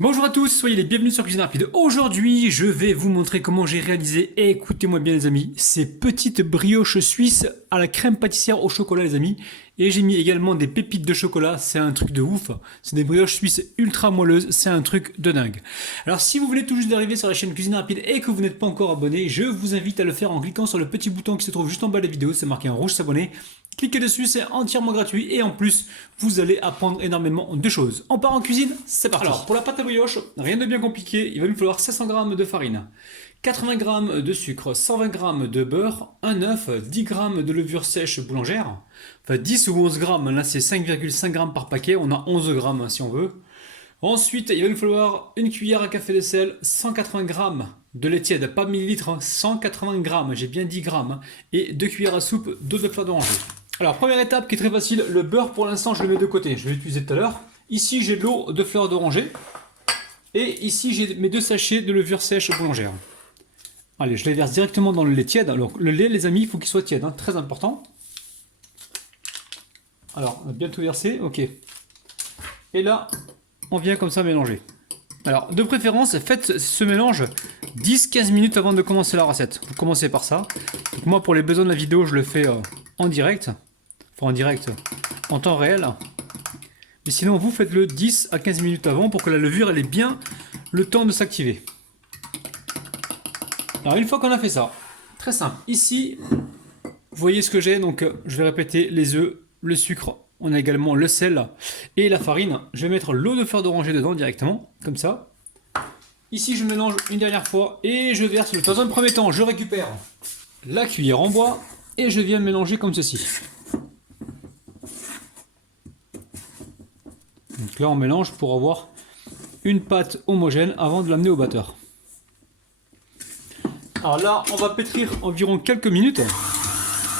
Bonjour à tous, soyez les bienvenus sur Cuisine Rapide. Aujourd'hui, je vais vous montrer comment j'ai réalisé, et écoutez-moi bien les amis, ces petites brioches suisses à la crème pâtissière au chocolat les amis. Et j'ai mis également des pépites de chocolat, c'est un truc de ouf. C'est des brioches suisses ultra moelleuses, c'est un truc de dingue. Alors si vous voulez tout juste d'arriver sur la chaîne Cuisine Rapide et que vous n'êtes pas encore abonné, je vous invite à le faire en cliquant sur le petit bouton qui se trouve juste en bas de la vidéo, c'est marqué en rouge s'abonner. Cliquez dessus, c'est entièrement gratuit et en plus, vous allez apprendre énormément de choses. On part en cuisine, c'est parti. Alors, pour la pâte à brioche, rien de bien compliqué, il va nous falloir 500 g de farine, 80 g de sucre, 120 g de beurre, un œuf, 10 g de levure sèche boulangère, enfin 10 ou 11 g, là c'est 5,5 g par paquet, on a 11 g si on veut. Ensuite, il va nous falloir une cuillère à café de sel, 180 g de lait tiède, pas millilitres, 180 g, j'ai bien dit grammes, et 2 cuillères à soupe d'eau de fleur d'oranger. Alors, première étape qui est très facile, le beurre pour l'instant je le mets de côté, je vais l'utiliser tout à l'heure. Ici j'ai de l'eau de fleur d'oranger, et ici j'ai mes 2 sachets de levure sèche boulangère. Allez, je les verse directement dans le lait tiède. Alors, le lait les amis, il faut qu'il soit tiède, hein, très important. Alors, on a bien tout versé, ok. Et là, on vient comme ça mélanger. Alors, de préférence, faites ce mélange 10-15 minutes avant de commencer la recette. Vous commencez par ça. Donc, moi, pour les besoins de la vidéo, je le fais en direct. Enfin, en direct, en temps réel. Mais sinon, vous faites-le 10 à 15 minutes avant pour que la levure elle ait bien le temps de s'activer. Alors, une fois qu'on a fait ça, très simple. Ici, vous voyez ce que j'ai. Donc, je vais répéter les œufs, le sucre. On a également le sel et la farine. Je vais mettre l'eau de fleur d'oranger dedans directement, comme ça. Ici, je mélange une dernière fois et je verse le. Dans un premier temps, je récupère la cuillère en bois et je viens mélanger comme ceci. Donc là, on mélange pour avoir une pâte homogène avant de l'amener au batteur. Alors là, on va pétrir environ quelques minutes.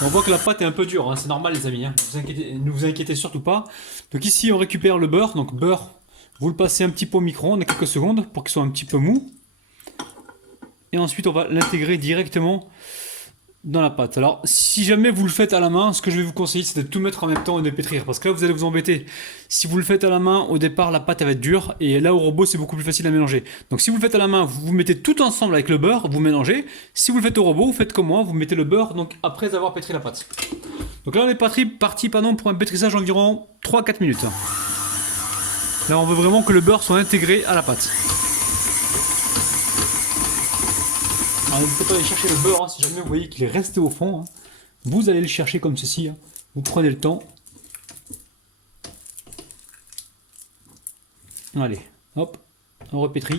On voit que la pâte est un peu dure, hein, c'est normal les amis, hein. Ne vous inquiétez surtout pas. Donc ici, on récupère le beurre. Donc beurre, vous le passez un petit peu au micro-ondes, quelques secondes, pour qu'il soit un petit peu mou. Et ensuite, on va l'intégrer directement dans la pâte. Alors, si jamais vous le faites à la main, ce que je vais vous conseiller, c'est de tout mettre en même temps et de pétrir. Parce que là, vous allez vous embêter. Si vous le faites à la main, au départ, la pâte elle va être dure. Et là, au robot, c'est beaucoup plus facile à mélanger. Donc, si vous le faites à la main, vous mettez tout ensemble avec le beurre, vous mélangez. Si vous le faites au robot, vous faites comme moi, vous mettez le beurre donc après avoir pétri la pâte. Donc là, on est parti pour un pétrissage environ 3-4 minutes. Là, on veut vraiment que le beurre soit intégré à la pâte. Alors n'hésitez pas à aller chercher le beurre, hein, si jamais vous voyez qu'il est resté au fond. Hein. Vous allez le chercher comme ceci. Hein. Vous prenez le temps. Allez, hop, on repétrit.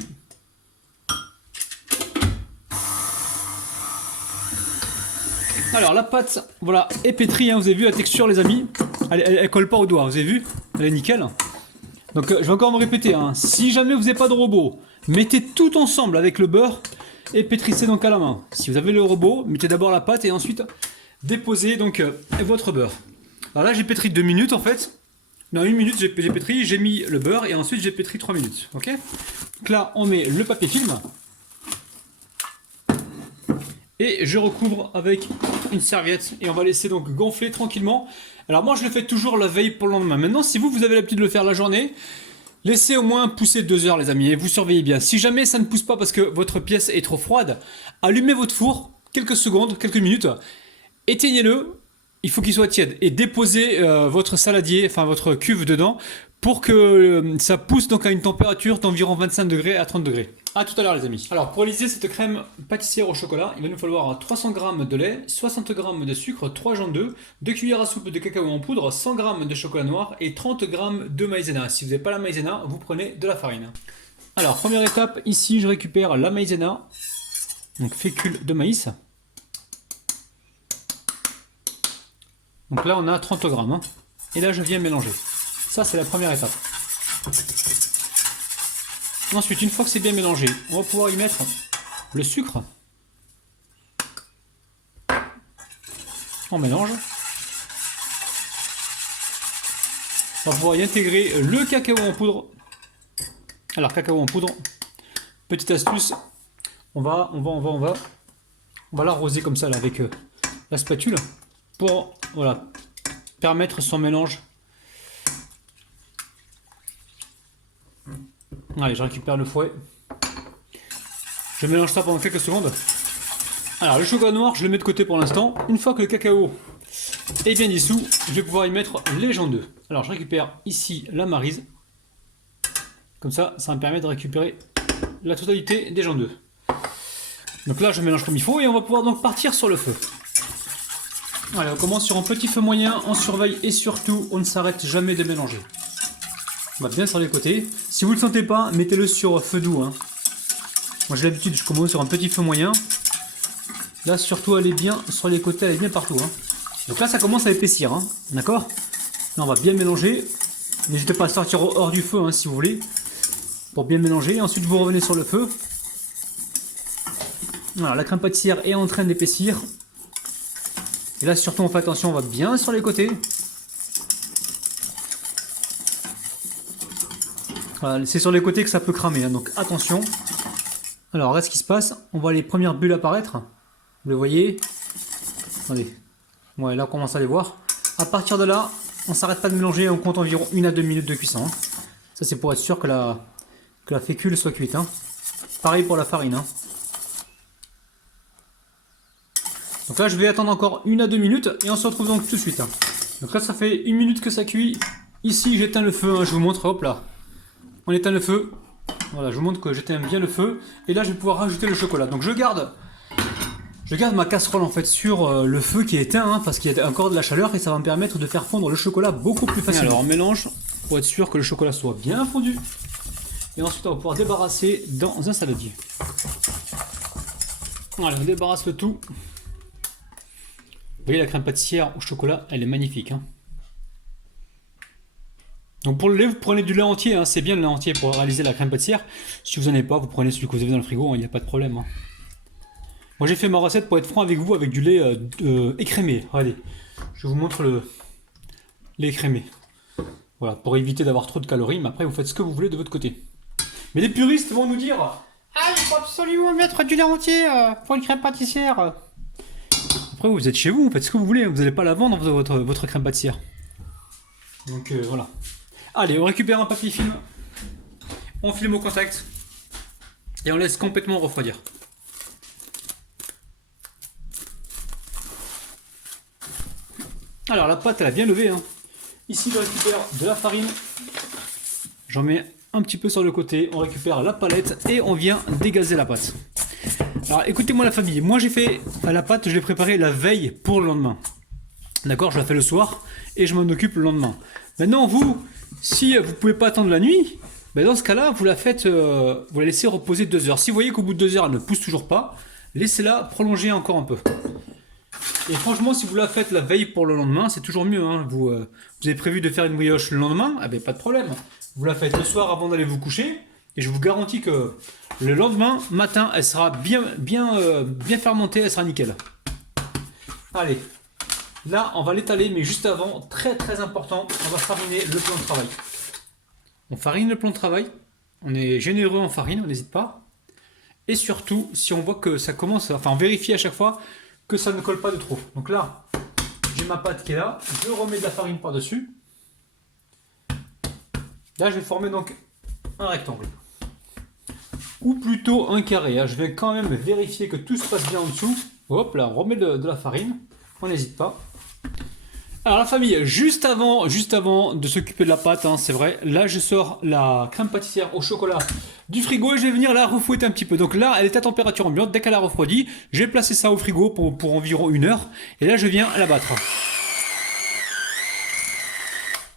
Alors la pâte, voilà, est pétrie, hein, vous avez vu la texture les amis. Elle colle pas au doigt, vous avez vu. Elle est nickel. Donc je vais encore me répéter, hein. Si jamais vous n'avez pas de robot, mettez tout ensemble avec le beurre. Et pétrissez donc à la main. Si vous avez le robot, mettez d'abord la pâte et ensuite déposez donc votre beurre. Alors là j'ai pétri 2 minutes en fait. Dans 1 minute j'ai pétri, j'ai mis le beurre et ensuite j'ai pétri 3 minutes. Ok. Donc là on met le papier film. Et je recouvre avec une serviette et on va laisser donc gonfler tranquillement. Alors moi je le fais toujours la veille pour le lendemain. Maintenant si vous avez l'habitude de le faire la journée, laissez au moins pousser 2 heures les amis et vous surveillez bien. Si jamais ça ne pousse pas parce que votre pièce est trop froide, allumez votre four quelques secondes, quelques minutes, éteignez-le, il faut qu'il soit tiède et déposez votre saladier, enfin votre cuve dedans pour que ça pousse donc à une température d'environ 25 degrés à 30 degrés. A tout à l'heure les amis. Alors pour réaliser cette crème pâtissière au chocolat, il va nous falloir 300 g de lait, 60 g de sucre, 3 jaunes d'œufs, 2 cuillères à soupe de cacao en poudre, 100 g de chocolat noir et 30 g de maïzena. Si vous n'avez pas la maïzena, vous prenez de la farine. Alors première étape, ici je récupère la maïzena, donc fécule de maïs. Donc là on a 30 g. Hein. Et là je viens mélanger. Ça c'est la première étape. Ensuite, une fois que c'est bien mélangé, on va pouvoir y mettre le sucre. On mélange. On va pouvoir y intégrer le cacao en poudre. Alors, cacao en poudre, petite astuce, on va l'arroser comme ça là, avec la spatule pour voilà, permettre son mélange Allez, je récupère le fouet. Je mélange ça pendant quelques secondes. Alors, le chocolat noir, je le mets de côté pour l'instant. Une fois que le cacao est bien dissous, je vais pouvoir y mettre les gens d'œufs. Alors, je récupère ici la maryse. Comme ça, ça me permet de récupérer la totalité des gens d'œufs. Donc là, je mélange comme il faut et on va pouvoir donc partir sur le feu. Allez, on commence sur un petit feu moyen, on surveille et surtout, on ne s'arrête jamais de mélanger. On va bien sur les côtés. Si vous ne le sentez pas, mettez-le sur feu doux. Hein. Moi, j'ai l'habitude, je commence sur un petit feu moyen. Là, surtout, elle est bien sur les côtés, elle est bien partout. Hein. Donc là, ça commence à épaissir. Hein. D'accord? Là, on va bien mélanger. N'hésitez pas à sortir hors du feu hein, si vous voulez. Pour bien mélanger. Ensuite, vous revenez sur le feu. Voilà, la crème pâtissière est en train d'épaissir. Et là, surtout, on fait attention, on va bien sur les côtés. Voilà, c'est sur les côtés que ça peut cramer, hein, donc attention. Alors, regarde ce qui se passe. On voit les premières bulles apparaître. Vous le voyez? Attendez. Ouais, là, on commence à les voir. À partir de là, on s'arrête pas de mélanger. On compte environ 1 à 2 minutes de cuisson. Hein. Ça, c'est pour être sûr que la fécule soit cuite. Hein. Pareil pour la farine. Hein. Donc là, je vais attendre encore 1 à 2 minutes et on se retrouve donc tout de suite. Hein. Donc là, ça fait 1 minute que ça cuit. Ici, j'éteins le feu. Hein, je vous montre. Hop là. On éteint le feu. Voilà, je vous montre que j'éteins bien le feu. Et là, je vais pouvoir rajouter le chocolat. Donc je garde ma casserole en fait sur le feu qui est éteint hein, parce qu'il y a encore de la chaleur et ça va me permettre de faire fondre le chocolat beaucoup plus facilement. Alors on mélange pour être sûr que le chocolat soit bien fondu. Et ensuite, on va pouvoir débarrasser dans un saladier. Allez, on débarrasse le tout. Vous voyez la crème pâtissière au chocolat, elle est magnifique. Hein. Donc pour le lait, vous prenez du lait entier, hein. C'est bien le lait entier pour réaliser la crème pâtissière. Si vous n'en avez pas, vous prenez celui que vous avez dans le frigo, il n'y a pas de problème. Hein. Moi j'ai fait ma recette pour être franc avec vous avec du lait écrémé. Regardez, je vous montre le lait écrémé. Voilà, pour éviter d'avoir trop de calories, mais après vous faites ce que vous voulez de votre côté. Mais les puristes vont nous dire ah, il faut absolument mettre du lait entier pour une crème pâtissière. Après vous êtes chez vous, vous faites ce que vous voulez, vous n'allez pas la vendre votre crème pâtissière. Donc voilà. Allez, on récupère un papier film, on filme au contact et on laisse complètement refroidir. Alors la pâte elle a bien levé. Hein. Ici je récupère de la farine, j'en mets un petit peu sur le côté, on récupère la palette et on vient dégazer la pâte. Alors écoutez-moi la famille, moi j'ai fait la pâte, je l'ai préparée la veille pour le lendemain. D'accord, je la fais le soir et je m'en occupe le lendemain. Maintenant vous, si vous ne pouvez pas attendre la nuit, ben dans ce cas-là, vous la faites, vous la laissez reposer 2 heures. Si vous voyez qu'au bout de 2 heures, elle ne pousse toujours pas, laissez-la prolonger encore un peu. Et franchement, si vous la faites la veille pour le lendemain, c'est toujours mieux. Hein. Vous avez prévu de faire une brioche le lendemain, ah ben, pas de problème. Vous la faites le soir avant d'aller vous coucher, et je vous garantis que le lendemain matin, elle sera bien fermentée, elle sera nickel. Allez. Là, on va l'étaler, mais juste avant, très très important, on va fariner le plan de travail. On farine le plan de travail, on est généreux en farine, on n'hésite pas. Et surtout, si on voit que ça commence, enfin on vérifie à chaque fois que ça ne colle pas de trop. Donc là, j'ai ma pâte qui est là, je remets de la farine par-dessus. Là, je vais former donc un rectangle. Ou plutôt un carré. Hein. Je vais quand même vérifier que tout se passe bien en dessous. Hop là, on remet de la farine, on n'hésite pas. Alors la famille, juste avant de s'occuper de la pâte, hein, c'est vrai, là je sors la crème pâtissière au chocolat du frigo et je vais venir la refouetter un petit peu. Donc là, elle est à température ambiante, dès qu'elle a refroidi, je vais placer ça au frigo pour environ 1 heure. Et là, je viens la battre.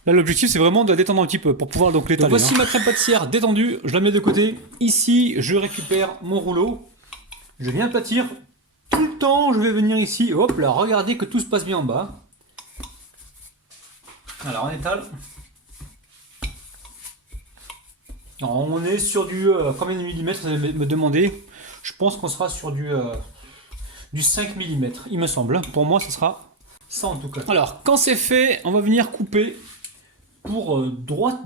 Là, l'objectif, c'est vraiment de la détendre un petit peu pour pouvoir donc l'étaler. Voici ma crème pâtissière détendue, je la mets de côté. Ici, je récupère mon rouleau, je viens aplatir. Tout le temps, je vais venir ici, hop là, regardez que tout se passe bien en bas. Alors on étale. Alors, on est sur du combien de millimètres, vous allez me demander. Je pense qu'on sera sur du 5 mm, il me semble. Pour moi, ce sera ça en tout cas. Alors, quand c'est fait, on va venir couper pour droite.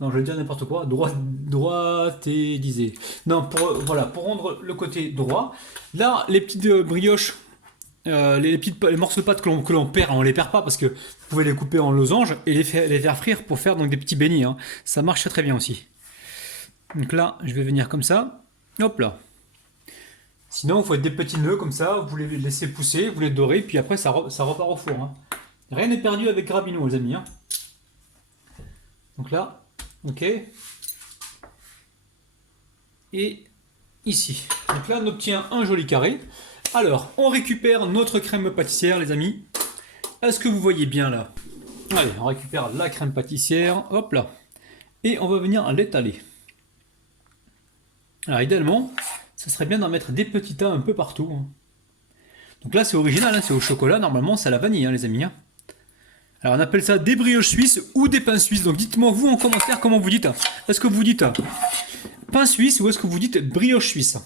Non, je vais dire n'importe quoi. Droitiser. Non, voilà, pour rendre le côté droit. Là, les petites brioches. Les morceaux de pâte que l'on perd, on les perd pas parce que vous pouvez les couper en losanges et les faire frire pour faire donc des petits beignets. Hein. Ça marche très bien aussi. Donc là, je vais venir comme ça. Hop là. Sinon, vous faites des petits nœuds comme ça, vous les laissez pousser, vous les dorez, puis après ça repart au four. Hein. Rien n'est perdu avec Grabino, les amis. Hein. Donc là, ok. Et ici. Donc là, on obtient un joli carré. Alors, on récupère notre crème pâtissière, les amis. Est-ce que vous voyez bien là? Allez, on récupère la crème pâtissière. Hop là. Et on va venir l'étaler. Alors, idéalement, ça serait bien d'en mettre des petits tas un peu partout. Hein. Donc là, c'est original, hein, c'est au chocolat. Normalement, c'est à la vanille, hein, les amis. Hein. Alors, on appelle ça des brioches suisses ou des pains suisses. Donc, dites-moi, vous, en commentaire, comment vous dites. Est-ce que vous dites pain suisse ou est-ce que vous dites brioche suisse?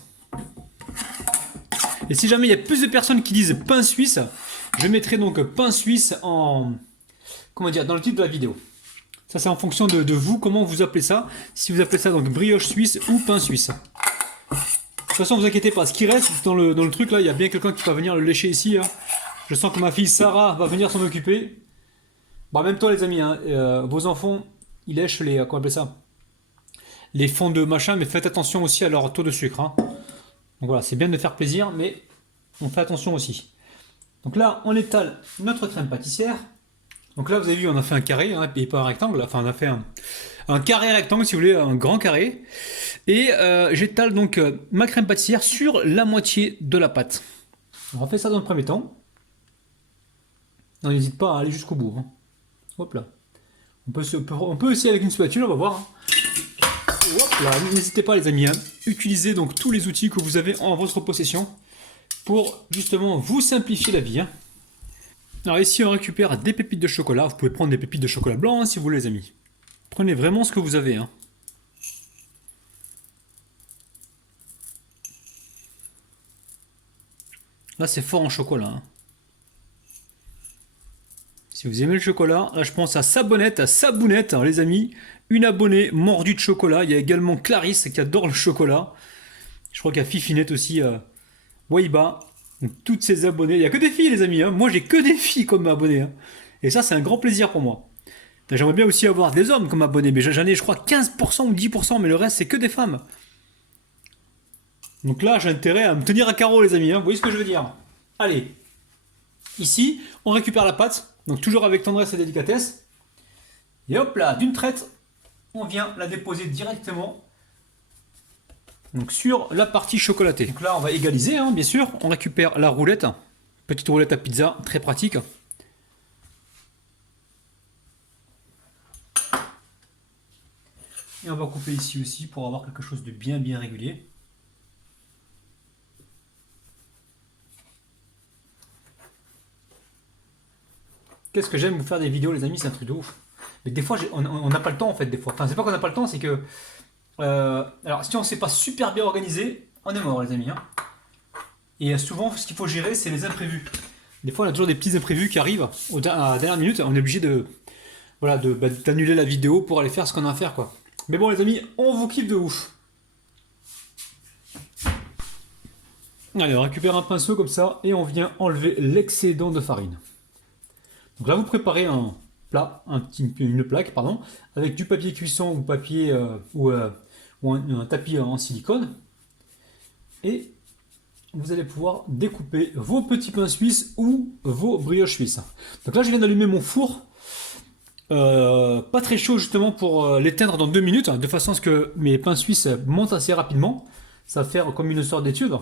Et si jamais il y a plus de personnes qui disent pain suisse, je mettrai donc pain suisse en... Comment dire, dans le titre de la vidéo. Ça, c'est en fonction de vous, comment vous appelez ça. Si vous appelez ça donc brioche suisse ou pain suisse. De toute façon, vous inquiétez pas, ce qui reste dans le truc là, il y a bien quelqu'un qui va venir le lécher ici. Hein. Je sens que ma fille Sarah va venir s'en occuper. Bon, même toi les amis, hein, vos enfants, ils lèchent les, comment on appelle ça, les fonds de machin, mais faites attention aussi à leur taux de sucre. Hein. Donc voilà, c'est bien de faire plaisir, mais on fait attention aussi. Donc là, on étale notre crème pâtissière. Donc là, vous avez vu, on a fait un carré, hein, et pas un rectangle. Enfin, on a fait un carré rectangle, si vous voulez, un grand carré. Et j'étale donc ma crème pâtissière sur la moitié de la pâte. Alors, on fait ça dans le premier temps. On n'hésite pas à aller jusqu'au bout. Hein. Hop là. On peut aussi avec une spatule, on va voir. Hein. Hop là, n'hésitez pas les amis, hein. Utilisez donc tous les outils que vous avez en votre possession pour justement vous simplifier la vie. Hein. Alors ici on récupère des pépites de chocolat, vous pouvez prendre des pépites de chocolat blanc hein, si vous voulez les amis. Prenez vraiment ce que vous avez. Hein. Là c'est fort en chocolat. Hein. Si vous aimez le chocolat, là je pense à Sabonnette, à Sabounette, hein, les amis. Une abonnée mordue de chocolat. Il y a également Clarisse qui adore le chocolat. Je crois qu'il y a Fifinette aussi, Waiba. Donc toutes ces abonnés. Il n'y a que des filles les amis. Hein. Moi j'ai que des filles comme abonnés. Hein. Et ça c'est un grand plaisir pour moi. J'aimerais bien aussi avoir des hommes comme abonnés. Mais j'en ai je crois 15% ou 10%. Mais le reste c'est que des femmes. Donc là j'ai intérêt à me tenir à carreau les amis. Hein. Vous voyez ce que je veux dire? Allez. Ici on récupère la pâte. Donc toujours avec tendresse et délicatesse. Et hop là, d'une traite, on vient la déposer directement donc, sur la partie chocolatée. Donc là, on va égaliser, hein, bien sûr. On récupère la roulette. Petite roulette à pizza, très pratique. Et on va couper ici aussi pour avoir quelque chose de bien régulier. Qu'est-ce que j'aime vous faire des vidéos les amis, c'est un truc de ouf. Mais des fois on n'a pas le temps en fait des fois. Enfin c'est pas qu'on n'a pas le temps, c'est que alors si on ne s'est pas super bien organisé, on est mort les amis. Hein. Et souvent ce qu'il faut gérer c'est les imprévus. Des fois on a toujours des petits imprévus qui arrivent à la dernière minute, on est obligé de voilà d'annuler la vidéo pour aller faire ce qu'on a à faire quoi. Mais bon les amis, on vous kiffe de ouf. Allez, on récupère un pinceau comme ça et on vient enlever l'excédent de farine. Donc là, vous préparez un plat, une plaque, pardon, avec du papier cuisson ou papier ou un tapis en silicone. Et vous allez pouvoir découper vos petits pains suisses ou vos brioches suisses. Donc là, je viens d'allumer mon four. Pas très chaud justement pour l'éteindre dans 2 minutes, de façon à ce que mes pains suisses montent assez rapidement. Ça va faire comme une sorte d'étude.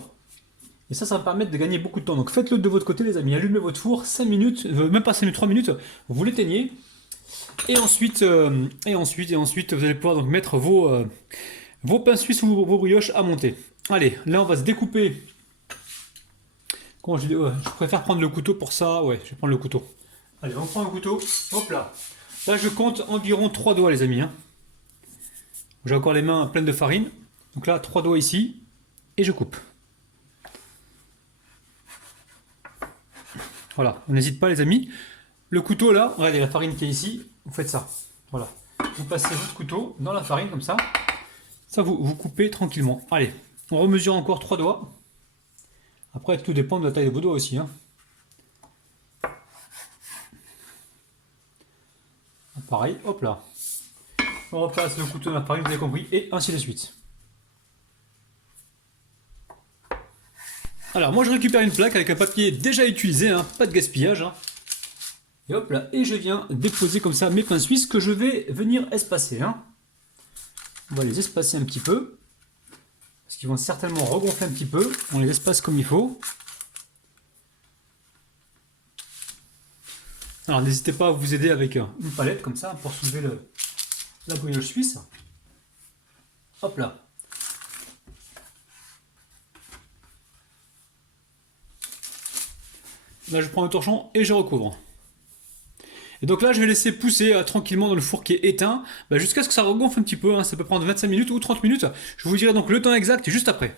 Et ça va me permettre de gagner beaucoup de temps. Donc faites-le de votre côté les amis, allumez votre four 5 minutes, même pas 5 minutes, 3 minutes, vous l'éteignez. Et ensuite, vous allez pouvoir donc mettre vos pains suisses ou vos brioches à monter. Allez, là on va se découper. Je préfère prendre le couteau pour ça, ouais, je vais prendre le couteau. Allez, on prend le couteau, hop là. Là je compte environ 3 doigts les amis. Hein. J'ai encore les mains pleines de farine. Donc là, 3 doigts ici, et je coupe. Voilà, on n'hésite pas les amis. Le couteau là, regardez la farine qui est ici, vous faites ça. Voilà. Vous passez votre couteau dans la farine comme ça. Ça vous coupez tranquillement. Allez, on remesure encore 3 doigts. Après tout dépend de la taille de vos doigts aussi. Hein. Pareil, hop là. On replace le couteau dans la farine, vous avez compris, et ainsi de suite. Alors moi je récupère une plaque avec un papier déjà utilisé, hein, pas de gaspillage. Hein. Et hop là, et je viens déposer comme ça mes pains suisses que je vais venir espacer. Hein. On va les espacer un petit peu. Parce qu'ils vont certainement regonfler un petit peu. On les espace comme il faut. Alors n'hésitez pas à vous aider avec une palette comme ça pour soulever la brioche suisse. Hop là. Là je prends un torchon et je recouvre. Et donc là je vais laisser pousser tranquillement dans le four qui est éteint jusqu'à ce que ça regonfle un petit peu. Hein. Ça peut prendre 25 minutes ou 30 minutes. Je vous dirai donc le temps exact juste après.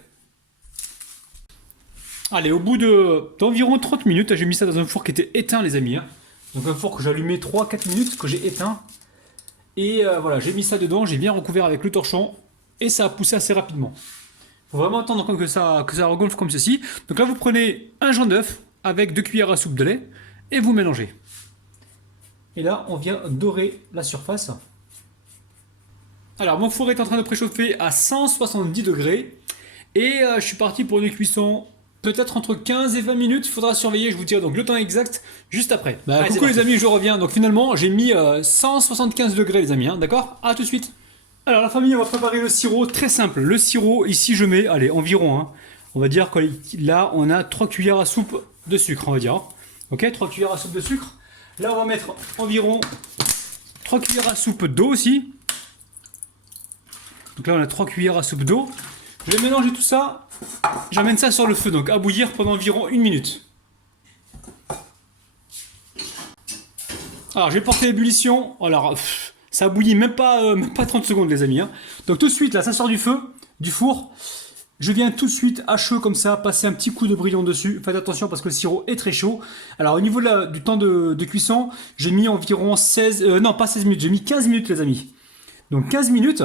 Allez, au bout d'environ 30 minutes, j'ai mis ça dans un four qui était éteint les amis. Hein. Donc un four que j'ai allumé 3-4 minutes, que j'ai éteint. Et voilà, j'ai mis ça dedans, j'ai bien recouvert avec le torchon. Et ça a poussé assez rapidement. Il faut vraiment attendre que ça regonfle comme ceci. Donc là vous prenez un jaune d'œuf avec 2 cuillères à soupe de lait. Et vous mélangez. Et là on vient dorer la surface. Alors mon four est en train de préchauffer à 170 degrés. Et je suis parti pour une cuisson peut-être entre 15 et 20 minutes. Il faudra surveiller, je vous dirai donc le temps exact juste après. Allez, coucou les amis, je reviens. Donc finalement j'ai mis 175 degrés les amis, hein, d'accord? A tout de suite. Alors la famille, on va préparer le sirop, très simple. Le sirop, ici je mets, allez, environ, hein, on va dire que là on a 3 cuillères à soupe de sucre, on va dire. Ok, 3 cuillères à soupe de sucre. Là on va mettre environ 3 cuillères à soupe d'eau aussi. Donc là on a 3 cuillères à soupe d'eau. Je vais mélanger tout ça. J'amène ça sur le feu, donc à bouillir pendant environ 1 minute. Alors je vais porter l'ébullition. Alors ça bouillit même pas 30 secondes les amis. Hein. Donc tout de suite là ça sort du feu, du four. Je viens tout de suite à chaud comme ça, passer un petit coup de bouillon dessus. Faites attention parce que le sirop est très chaud. Alors au niveau du temps de cuisson, j'ai mis environ non pas 16 minutes, j'ai mis 15 minutes les amis. Donc 15 minutes.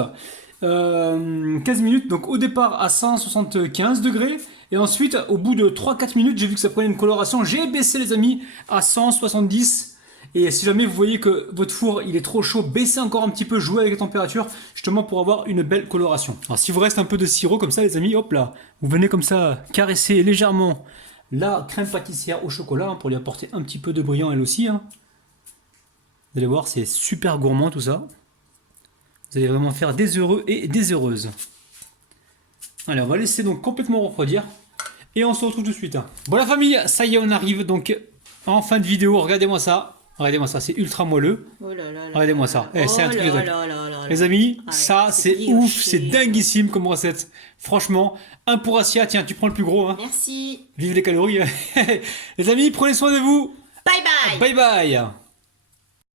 15 minutes, donc au départ à 175 degrés. Et ensuite au bout de 3-4 minutes, j'ai vu que ça prenait une coloration. J'ai baissé les amis à 170. Et si jamais vous voyez que votre four il est trop chaud, baissez encore un petit peu, jouez avec la température, justement pour avoir une belle coloration. Alors si vous reste un peu de sirop comme ça les amis, hop là, vous venez comme ça caresser légèrement la crème pâtissière au chocolat, hein, pour lui apporter un petit peu de brillant elle aussi. Hein. Vous allez voir, c'est super gourmand tout ça. Vous allez vraiment faire des heureux et des heureuses. Allez, on va laisser donc complètement refroidir. Et on se retrouve tout de suite. Bon la famille, ça y est, on arrive donc en fin de vidéo. Regardez-moi ça. Regardez-moi ça, c'est ultra moelleux. Oh là là, regardez-moi ça. C'est un truc de dingue. Les amis, ça c'est ouf, c'est dinguissime comme recette. Franchement, un pour Asia, tiens, tu prends le plus gros. Hein. Merci. Vive les calories. Les amis, prenez soin de vous. Bye bye. Bye bye.